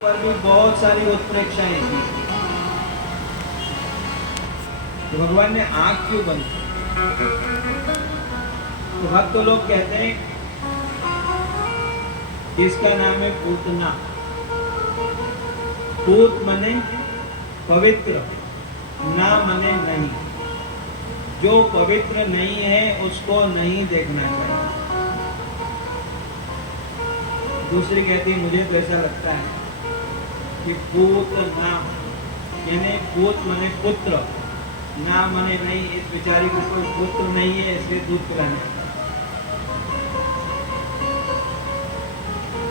पर भी बहुत सारी उत्प्रेक्षाएं थी। तो भगवान ने आंख क्यों बंद की? तो भक्त तो लोग कहते हैं इसका नाम है पूतना। पूत मने पवित्र, ना मने नहीं। जो पवित्र नहीं है उसको नहीं देखना चाहिए। दूसरी कहती है मुझे तो ऐसा लगता है कि पूत ना यानी पूत मने पुत्र, ना मने नहीं। इस बेचारी को कोई पुत्र नहीं है इसलिए दूध पिलाने।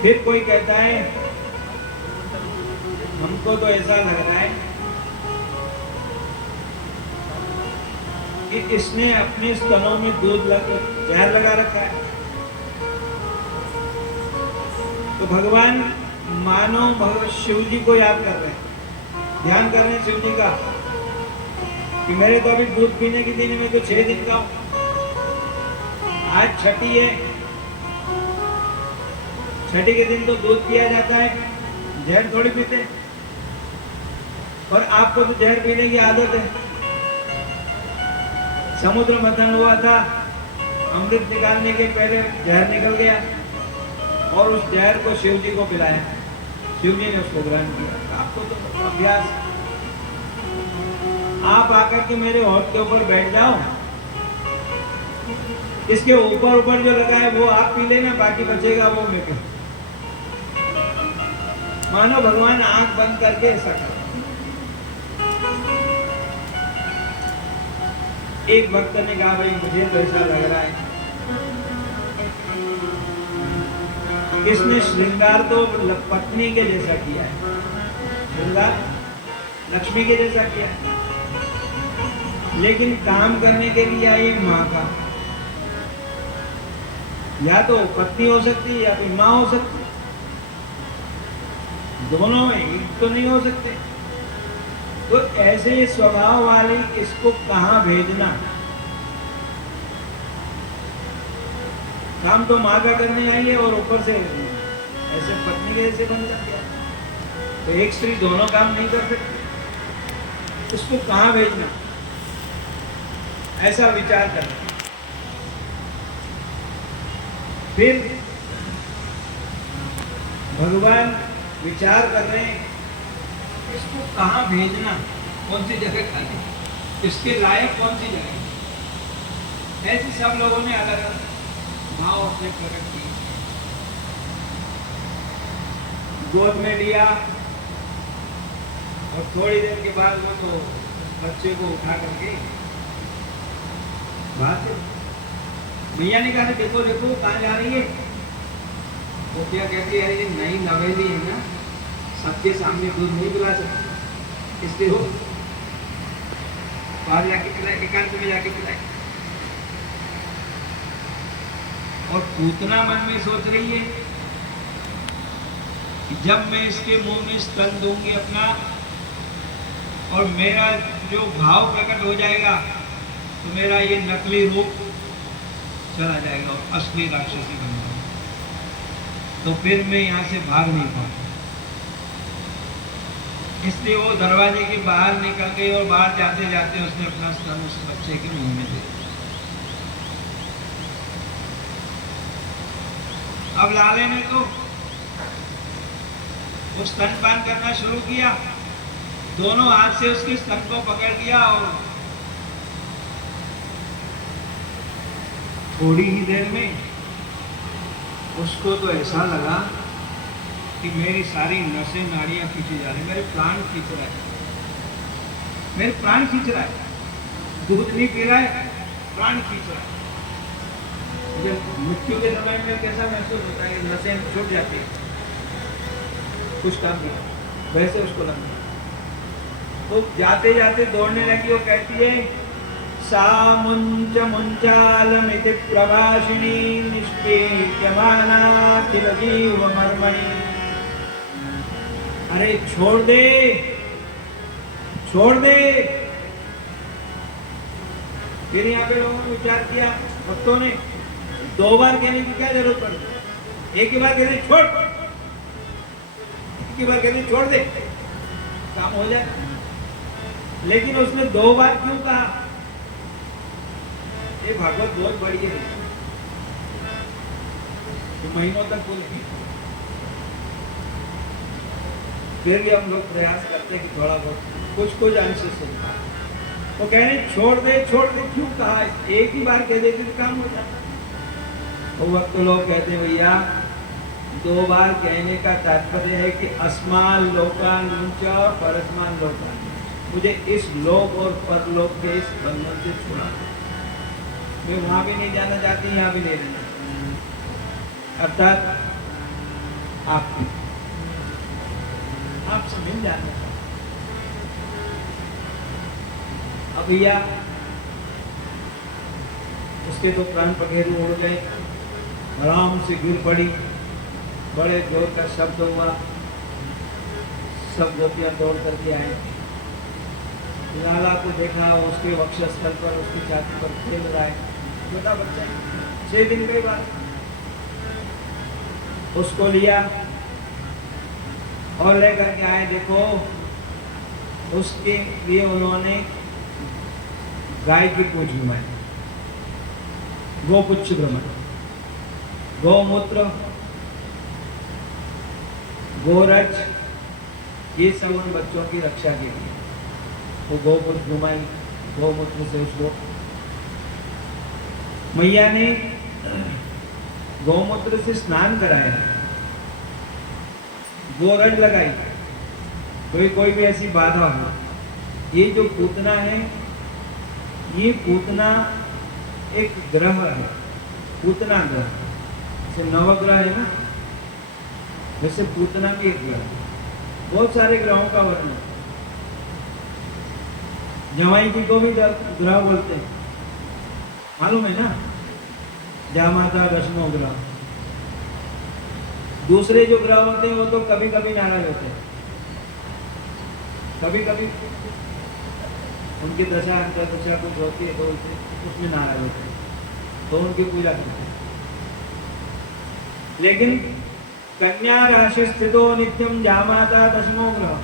फिर कोई कहता है हमको तो ऐसा लग रहा है कि इसने अपने स्तनों में दूध जहर लगा रखा है। तो भगवान मानो शिव जी को याद कर रहे हैं, ध्यान कर रहे हैं शिव जी का कि मेरे तो अभी दूध पीने के दिन में तो 6 दिन का हूं, आज छठी है। छठी के दिन तो दूध पिया जाता है, जहर थोड़ी पीते। और आपको तो जहर पीने की आदत है। समुद्र मंथन हुआ था, अमृत निकालने के पहले जहर निकल गया और उस जहर को शिव जी को पिलाया। शिव जी ने उसको ग्रहण किया। आपको तो अभ्यास, आप आकर के मेरे होठ के ऊपर बैठ जाओ, इसके ऊपर ऊपर जो लगा है वो आप पी लेना, बाकी बचेगा वो मैं पी। मानो भगवान आंख बंद करके ऐसा कर। एक भक्त ने कहा भाई मुझे तो ऐसा लग रहा है इसने श्रृंगार तो पत्नी के जैसा किया है, श्रृंगार लक्ष्मी के जैसा किया है, लेकिन काम करने के लिए आई माँ का। या तो पत्नी हो सकती है या फिर माँ हो सकती है, दोनों में एक तो नहीं हो सकते। तो ऐसे स्वभाव वाले इसको कहां भेजना? काम तो माँ का करने आई है और ऊपर से ऐसे पत्नी के जैसे बन जाती है। तो एक स्त्री दोनों काम नहीं कर सकती, उसको कहां भेजना? ऐसा विचार करना। फिर भगवान विचार कर रहे हैं इसको कहां भेजना, कौन सी जगह खाली, इसके लायक कौन सी जगह। ऐसे सब लोगों ने अलग अलग भाव अपने प्रकट किए। गोद में लिया और थोड़ी देर के बाद वो तो बच्चे को उठा करके बात मैया ने कहा देखो देखो कहाँ जा रही है। वो क्या कहती है ये नई नवेली है ना, सबके सामने दूध नहीं पिला सकती, इसलिए हो बाहर जाके पिलाए, एकांत में जाके पिलाए। और पूतना मन में सोच रही है कि जब मैं इसके मुंह में स्तन दूंगी अपना और मेरा जो भाव प्रकट हो जाएगा तो मेरा ये नकली रूप चला जाएगा और असली राक्षसी बन जाएगा, तो फिर मैं यहाँ से भाग नहीं पाऊंगा। इसलिए वो दरवाजे के बाहर निकल गई और बाहर जाते जाते उसने अपना स्तन उस बच्चे के मुंह में दे दिया। अब लाले ने तो वो स्तनपान करना शुरू किया, दोनों हाथ से उसके स्तन को पकड़ लिया और थोड़ी ही देर में उसको तो ऐसा लगा कि मेरी सारी नसें नाड़ियां खींची जा रही, मेरे प्राण खींच रहा है, मेरे प्राण खींच रहा है। दूध नहीं पी रहा है, प्राण खींच रहा है। जब मृत्यु के समय में कैसा महसूस होता है, नसें छूट जाती है, कुछ काम किया वैसे उसको लगता। तो जाते जाते दौड़ने लगी। वो कहती है सा मुंच मुंचालमिति प्रभाषिणी निष्पेद्यमाना किल जीव मर्मणि। अरे छोड़ दे, छोड़ दे। फिर यहाँ पे लोगों ने विचार किया, भक्तों ने 2 बार कहने की क्या जरूरत पड़ी, एक ही बार कहने छोड़। चुटकी भर कहते छोड़ दे, काम हो जाए। लेकिन उसने 2 बार क्यों कहा? ये भागवत बहुत बड़ी है, तो महीनों तक बोलेगी। फिर भी हम लोग प्रयास करते हैं कि थोड़ा बहुत कुछ अंश सुन। वो कह रहे छोड़ दे क्यों कहा? एक ही बार कह देते तो काम हो जाता। वो वक्त तो लोग कहते हैं भैया 2 बार कहने का तात्पर्य है कि अस्मान लोकान ऊंचा परस्मान लोकान, मुझे इस लोक और परलोक के इस बंधन से छुड़ा। मैं वहां भी नहीं जाना चाहती, यहाँ भी नहीं रहना चाहती। अर्थात आपसे मिल जाना। अब भैया उसके तो प्राण पखेरु उड़ गए, आराम से गिर पड़ी, बड़े जोर का शब्द हुआ, सब गोपियां दौड़ करके आए। लाला को देखा, उसके वक्षस्थल पर उसकी छाती पर खेल रहा है, छोटा बच्चा है, 6 दिन के बाद उसको लिया और लेकर के आए। देखो उसके लिए उन्होंने गाय की पूंछ घुमाई, गोपुच्छ भ्रमण, गौमूत्र, गोरज, ये सब उन बच्चों की रक्षा के लिए वो गोपुच्छ घुमाई। गौमूत्र से उसको मैया ने गौमूत्र से स्नान कराया, गोरज लगाई, कोई भी ऐसी बाधा हो। ये जो पूतना है, ये पूतना एक ग्रह है, पूतना ग्रह, जैसे नवग्रह है ना, वैसे पूतना भी एक ग्रह। बहुत सारे ग्रहों का वर्णन, जमाई जी को भी ग्रह बोलते हैं, मालूम है ना, जामाता दशमो ग्रह। दूसरे जो ग्रह होते हैं वो तो कभी कभी नाराज होते हैं, कभी कभी उनकी दशा अंतर्दशा कुछ होती है तो उसमें नाराज होते हैं, तो उनकी पूजा करते हैं। लेकिन कन्या राशि स्थितो नित्यम जामाता दशमो ग्रह,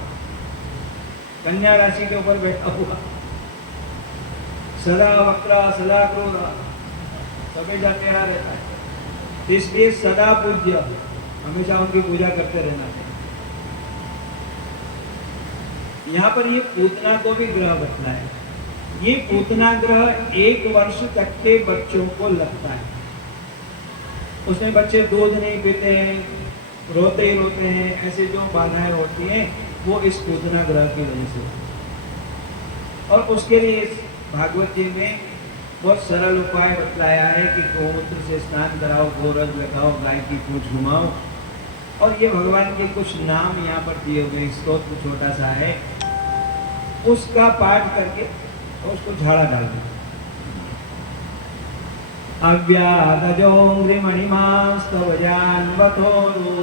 कन्या राशि के ऊपर बैठा हुआ, सदा वक्रा सदा क्रोध, हमेशा तैयार रहता है, इसलिए सदा पूज्य, हमेशा उनकी पूजा करते रहना चाहिए। यहाँ पर ये पूतना को भी ग्रह बतला है। ये पूतना ग्रह 1 वर्ष तक के बच्चों को लगता है। उसमें बच्चे दूध नहीं पीते हैं, रोते ही रोते हैं, ऐसे जो बाधाएं होती हैं वो इस पूतना ग्रह की वजह से। और उसके लिए भागवत जी में बहुत सरल उपाय बतलाया है कि गोमूत्र से स्नान कराओ, गोरज लगाओ, गाय की पूंछ घुमाओ। और ये भगवान के कुछ नाम यहाँ पर दिए हुए, स्तोत्र छोटा सा है, उसका पाठ करके और उसको झाड़ा डाल दो। अव्यादजोऽङ्घ्रिमणिमास्तवजान्वथोरु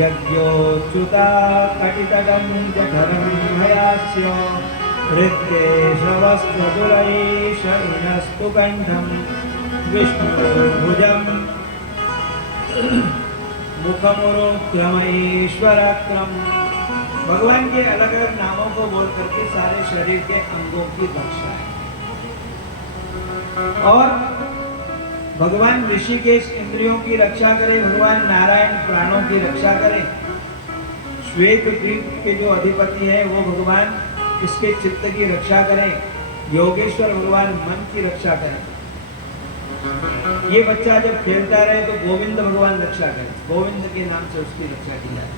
यज्ञोच्युता कटितटं जठरं भयास्य हृद्येशवस्त्रदुरैशयिनस्तु कण्ठं विष्णुर्भुजं मुखमुरुक्रमईश्वरक्रम। भगवान के अलग अलग नामों को बोल करके सारे शरीर के अंगों की रक्षा है। और भगवान ऋषिकेश इंद्रियों की रक्षा करे, भगवान नारायण प्राणों की रक्षा करे, श्वेत द्वीप के जो अधिपति है वो भगवान इसके चित्त की रक्षा करें, योगेश्वर भगवान मन की रक्षा करें। ये बच्चा जब खेलता रहे तो गोविंद भगवान रक्षा करें, गोविंद के नाम से उसकी रक्षा की जाए।